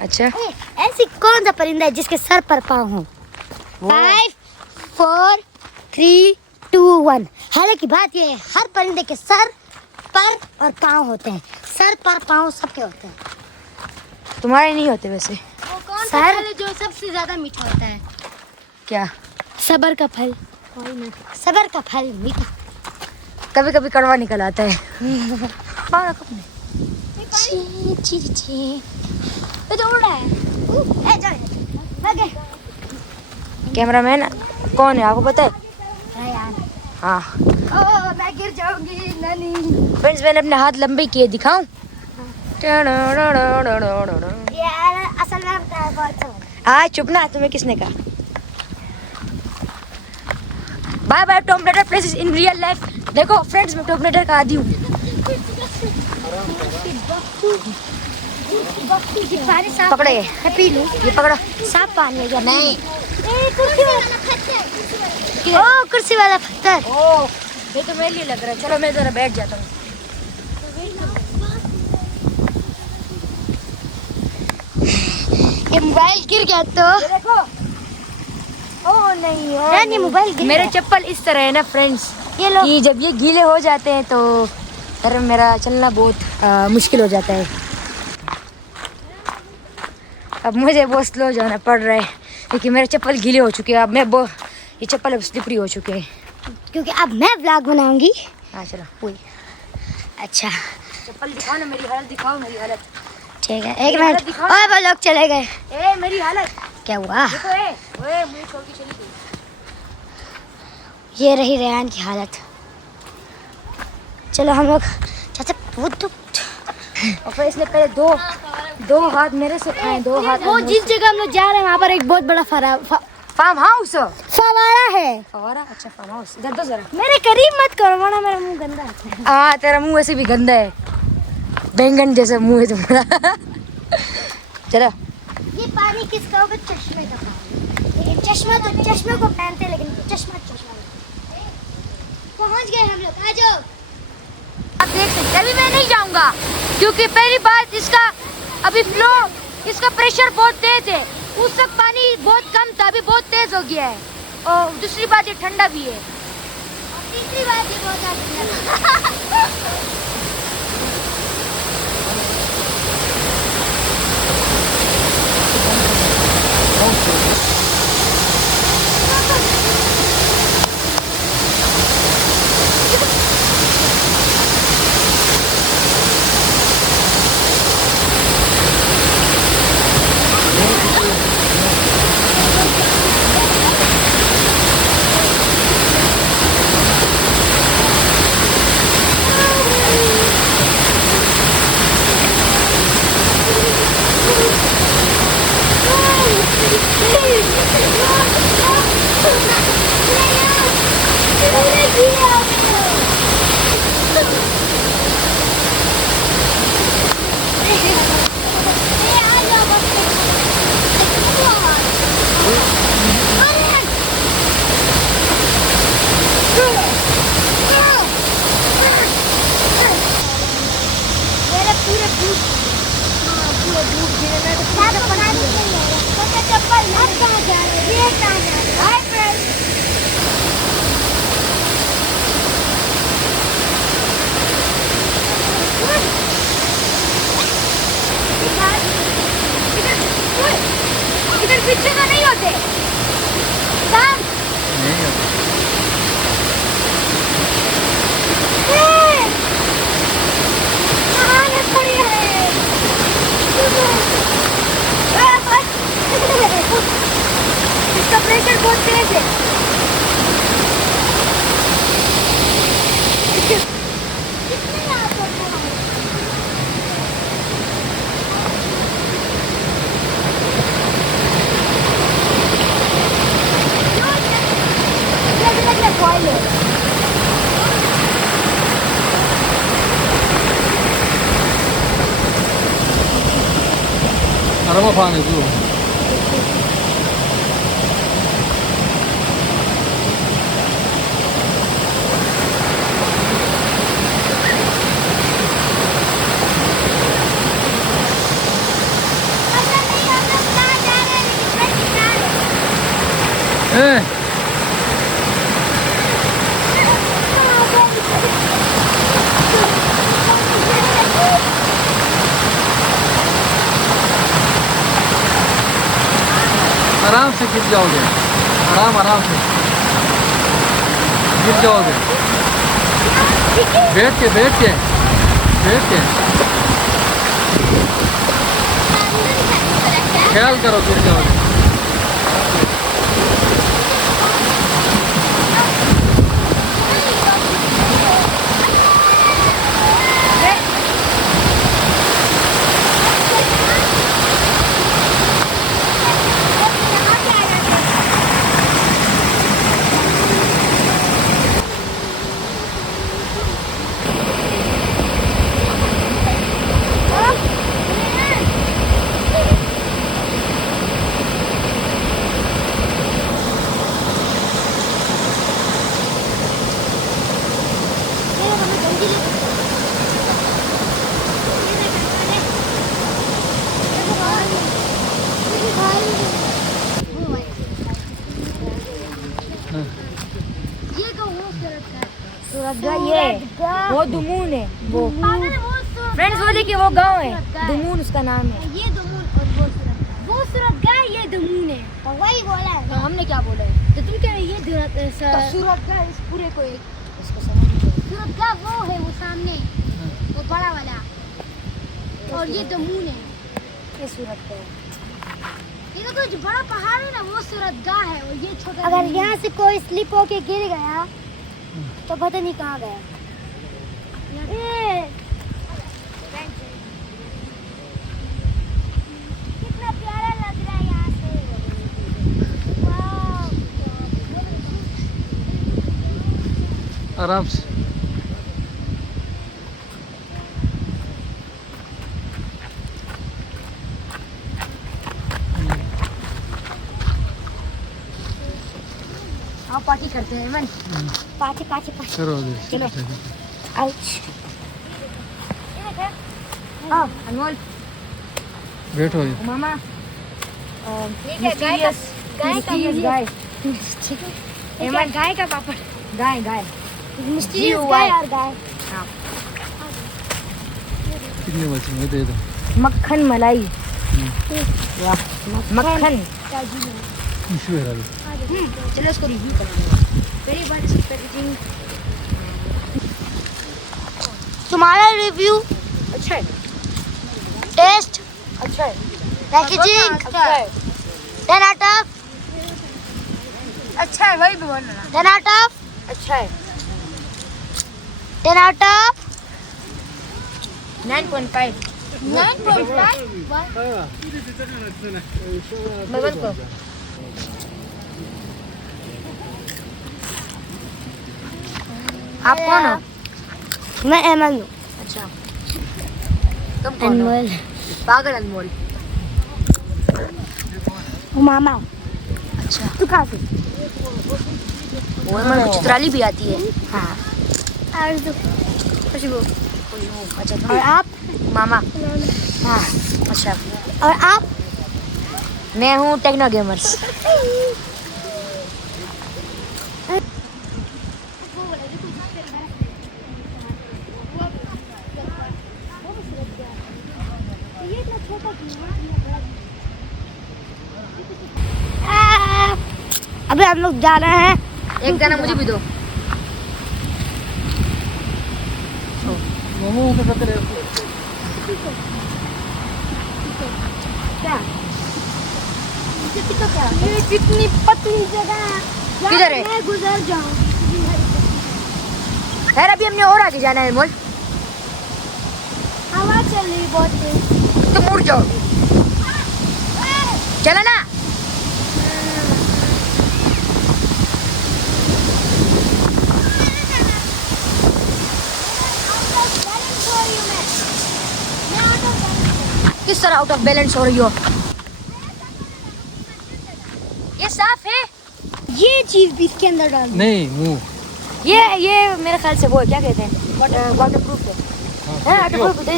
अच्छा ऐसी कौन सा परिंदा है जिसके सर पर पाँव हो? 5 4 3 2 1। हालांकि बात ये है, हर परिंदे के सर पर और पाँव होते हैं। सर पर पाँव सबके होते हैं। तुम्हारे नहीं होते वैसे। वो कौन सा फल है जो सबसे ज्यादा मीठा होता है? क्या? सबर का फल। सबर का फल मीठा। कभी कभी कड़वा निकल आता है। ये तो उड़ रहा है। ए जा भागे। कैमरामैन कौन है आपको पता है? यार हाँ ओ मैं गिर जाऊंगी नानी। फ्रेंड्स, मैंने अपने हाथ लंबे किए, दिखाऊं? यार असल में बताया बहुत अच्छा। हाँ चुप ना, तुम्हें किसने कहा? Bye bye Tomb Raider places in real life. देखो फ्रेंड्स, मैं टॉम राइडर का आदी हूँ। पानी साफ पकड़े ये। मैं पी लूं। ये पकड़ो। साफ पानी है क्या? नहीं। कुर्सी वाला पत्थर। ओ कुर्सी वाला पत्थर। ओ ये तो मेरे लिए लग रहा है। चलो मैं जरा बैठ जाता हूँ। ये मोबाइल गिर गया तो ये देखो। ओ नहीं, ओ नहीं नहीं। मोबाइल गिर मेरे गया। चप्पल इस तरह है ना फ्रेंड्स, ये लो। कि जब ये गीले हो जाते हैं तो फिर मेरा चलना बहुत मुश्किल हो जाता है। अब मुझे बहुत स्लो जाना पड़ रहा है क्योंकि मेरे चप्पल गीले हो चुके हैं। अब ये चप्पल अब स्लिपरी हो चुके हैं। क्योंकि अब मैं व्लॉग बनाऊंगी। हाँ चलो। अच्छा चप्पल दिखाओ ना, मेरी हालत दिखाओ, मेरी हालत। ठीक है, मेरी एक हालत मिनट। दिखाओ। ओए वो लोग चले गए। ए मेरी हालत क्या हुआ? देखो। ए ओए मुंह छोड़ के चली गई। ये रही रेहान की हालत। चलो हम लोग चाचा वो तो और फिर इसने पहले दो हाथ मेरे से खाए, 2 हाथ वो जिस जगह हम लोग जा रहे हैं वहाँ पर एक बहुत बड़ा फार्म हाउस। फवारा है। फवारा? अच्छा फार्म हाउस। इधर दो जरा। मेरे करीब मत करो वरना मेरा मुंह गंदा आता है। हाँ तेरा मुंह वैसे भी गंदा है, बैंगन जैसा मुंह है तुम्हारा। चलो। ये पानी किसका होगा? चश्मे का पानी। लेकिन चश्मा तो चश्मे को पहनते हैं, लेकिन चश्मा पहुंच गए हम लोग। आ जाओ। आप देख सकते हैं। अभी मैं नहीं जाऊंगा क्योंकि पहली बात इसका अभी फ्लो, इसका प्रेशर बहुत तेज है। उस तक पानी बहुत कम था, अभी बहुत तेज हो गया है। और दूसरी बात ये ठंडा भी है। तीसरी बात ये बहुत अच्छा इधर पीछे का नहीं होते काम। इसका प्रेशर बहुत तेज है। Araba falan ediyor. आराम से गिर जाओगे, आराम से गिर जाओगे। बैठ के ख्याल करो, गिर जाओगे। ये वो दुमून है वो फ्रेंड्स, वो देखिए वो गांव है दुमून उसका नाम है। ये दमून और वो सूरतगढ़, ये दमून है। वही बोला है। हमने क्या बोला है? तो तुम कह रहे ये सूरतगढ़ इस पूरे को एक सूरतगढ़ वो है, वो सामने वो बड़ा वाला, और ये दमून है। ये सूरतगढ़, ये तो कुछ बड़ा पहाड़ है ना, वो सूरतगढ़ है, और ये छोटा। अगर यहाँ से कोई स्लिप होके गिर गया तो पता नहीं कहाँ गया। कितना प्यारा लग रहा है यहाँ से। वाव। आराम से। आप पार्टी करते हैं मन, पार्टी करो चलो। आउच। आओ अनमोल, बैठो। मामा ठीक है, गाय का गाय का पापड़, गाय मिस्टीरियस गाय और गाय। कितने बचे हैं दे दो। मक्खन मलाई, वाह मक्खन। इशू है अभी। चलो इसको रिव्यू करते हैं। पहली बार इसकी पैकेजिंग, तुम्हारा रिव्यू अच्छा है, टेस्ट अच्छा है, पैकेजिंग अच्छा है, 10 out of अच्छा है, वही भी बोलना, 10 out of अच्छा है, 10 out of 9.5 9.5। बबल को आप कौन हो? मैं अहमद हूँ। अच्छा, तुम कौन हो? अनमोल। पागल अनमोल। मामा। अच्छा, तू कहाँ से? वो अनमोल को चित्राली भी आती है। हाँ। खुशबू। अच्छा, और आप? मामा। हाँ। अच्छा, और आप? मैं हूँ टेक्नो गेमर्स। अभी हम लोग जा रहे हैं। एक गाना मुझे भी दो। मोमो का खतरे। क्या? ये कितनी पतली जगह है। किधर है? मैं गुजर जाऊँ। खैर अभी हमने और आगे जाना है अनमोल। हवा चल रही बहुत तेज। तुम उड़ जाओ, चलो ना। किस तरह आउट ऑफ बैलेंस हो रही हो? ये साफ है। ये चीज भी इसके अंदर डाल दो। नहीं मुंह। ये मेरे ख्याल से वो है, क्या कहते हैं, वाटर प्रूफ है। वाटर प्रूफ दे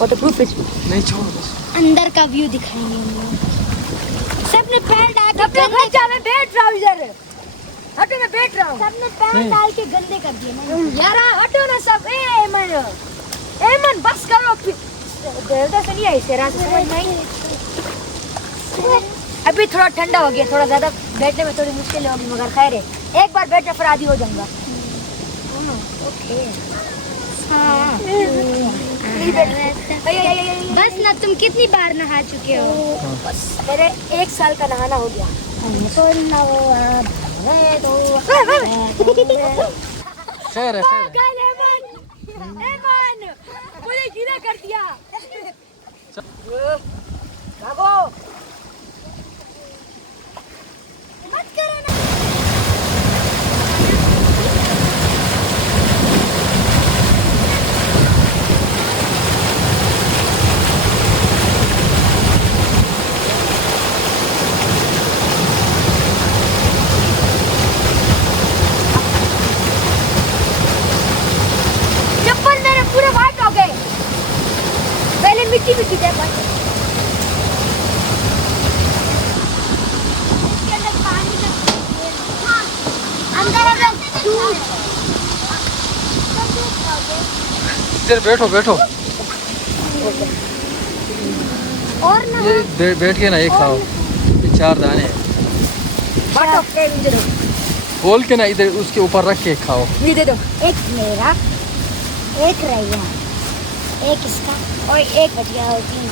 वाटर प्रूफ है। नहीं छोड़ो बस। अंदर का व्यू दिखाएंगे हम लोग। सबने पैर डाल के सबने बच्चा मैं बैठ रहा हूँ इधर, हटो मैं बैठ रहा हूँ। सबने पैर नहीं। डाल के गंदे कर दिए ना। यार हटो ना सब। एमन बस करो। देवता से नहीं आई शेरा से समझ नहीं। अभी थोड़ा ठंडा हो गया, थोड़ा ज्यादा बैठने में थोड़ी मुश्किल होगी, मगर खैर है, एक बार बैठने पर आदी हो जाऊंगा। ओके बस ना, तुम कितनी बार नहा चुके हो? बस मेरे 1 साल का नहाना हो गया। खैर है, खैर है। मुझे गीला कर दिया। भागो मत करो ना। चप्पल मेरे पूरे वाइट हो गए, पहले मिट्टी मिट्टी थे बस। इसके अंदर पानी का अंदर अगर दूध इधर बैठो बैठो, और ना ये बैठ के ना ये खाओ, ये 4 दाने हैं। बाटो के मुझे दो, खोल के ना इधर उसके ऊपर रख के खाओ। ये दे दो। एक मेरा, एक रैया, एक इसका और एक बच गया और 3।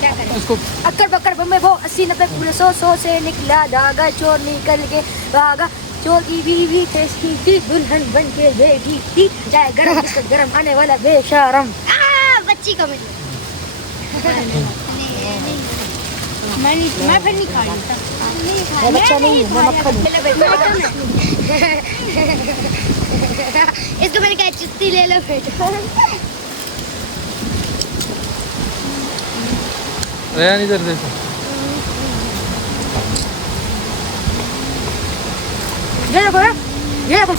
क्या करें? उसको अक्कर बक्कर बम्बे वो 80-90 पूरे 100 से निकला धागा, चोर निकल के भागा, चोर की बीवी कैसी थी, दुल्हन बन के बैठी थी, जाए गरम बिस्कुट गरम खाने वाला बेशरम। बच्ची को मिली। मैं फिर नहीं खाऊंगा। मैं बच्चा नहीं हूँ, मैं मक्खन हूँ। इसको मैंने कहा चुस्ती ले लो बेटा। रेहान इधर देखो, ये देखो ना, ये देखो।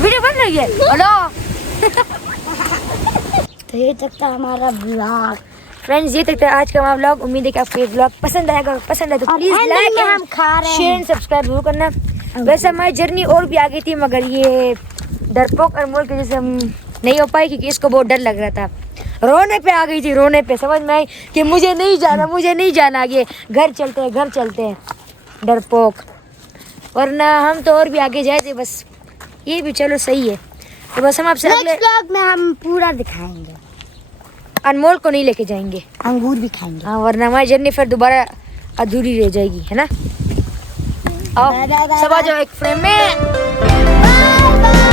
वीडियो बन रही है। हेलो तो ये तक था हमारा ब्लॉग। फ्रेंड्स, ये तक था आज का हमारा व्लॉग। उम्मीद है कि आपको ये व्लॉग पसंद आएगा। पसंद है तो प्लीज ending लाइक में हम खा रहे शेयर हैं। एंड सब्सक्राइब जरूर करना। वैसे हमारी जर्नी और भी आगे थी, मगर ये डरपोक अनमोल की वजह से हम नहीं हो पाई, क्योंकि इसको बहुत डर लग रहा था। रोने पे आ गई थी, रोने पे समझ में आई कि मुझे नहीं जाना, मुझे नहीं जाना आगे, घर चलते हैं, घर चलते हैं। डरपोक, वरना हम तो और भी आगे जाए थे। बस ये भी चलो सही है। तो बस हम आपसे अगले नेक्स्ट व्लॉग में हम पूरा दिखाएंगे, अनमोल को नहीं लेके जाएंगे। अंगूर भी खाएंगे। हाँ, वरना हमारी जर्नी फिर दोबारा अधूरी रह जाएगी, है ना। आओ बाय बाय बाय सब आ जाओ एक फ्रेम में। Bye bye.